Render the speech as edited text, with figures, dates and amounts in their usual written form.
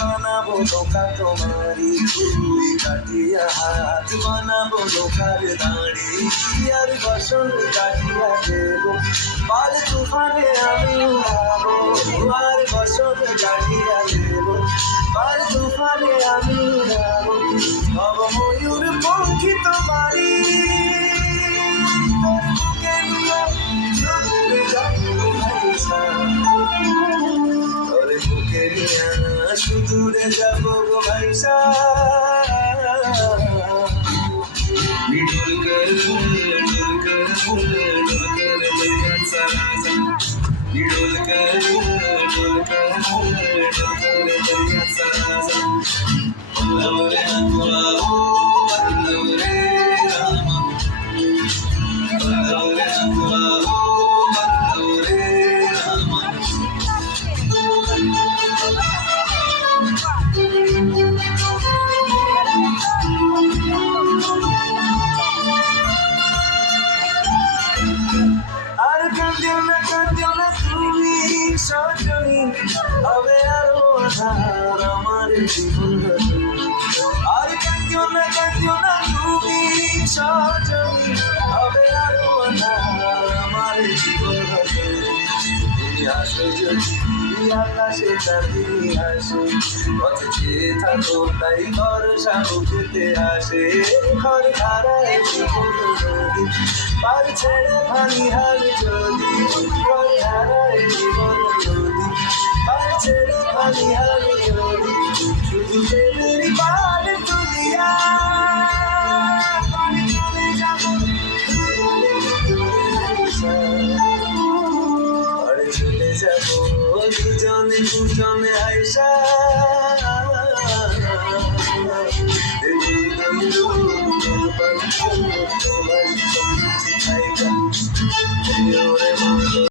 বানাবো নৌকা তোমারি, তুই কাটিয়া হাত বানাবো নৌকার দাঁড়ি, আর বসন্ত কাটিয়া দেব পাল তুফানে আমি উড়াবো, আর বসন্ত কাটিয়া দেব পাল তুফানে আমি উড়াবো, হব ময়ূর পঙ্খী তোমারি, তোর বুকে নিয়ে চলে যাবো ভাইসা, তোর বুকে নিয়ে সুদূরে যাবো গো ভাইসা। डुलकर डुलकर डुलकर दरिया चला जा, डुलकर डुलकर डुलकर दरिया चला जा, अल्लाह रे अल्लाह ओ अल्लाह रे राम, अल्लाह रे अल्लाह ओ अल्लाह रे राम। আর কাঁদিও না তুমি সজনী, হবে আরো আধার আমার জীবন রজনী, আর কাঁদিও না তুমি সজনী, হবে আরো আধার আমার জীবন রজনী, তুমি আসো যদি আকাশে চাঁদনি আসে, পথে চেয়ে থাকো তাই ভরসা বুকেতে আসে, ঘর ধারায় জীবন নদী পার ছেড়ে ভালি হাল যদি, ঘর ধারায় জীবন নদী পার ছেড়ে ভালি হাল যদি, শুধু প্রেমের পাল তুলিয়া পানি চলে যাবো চলে যাবো দুজনে দুজনে আইসা।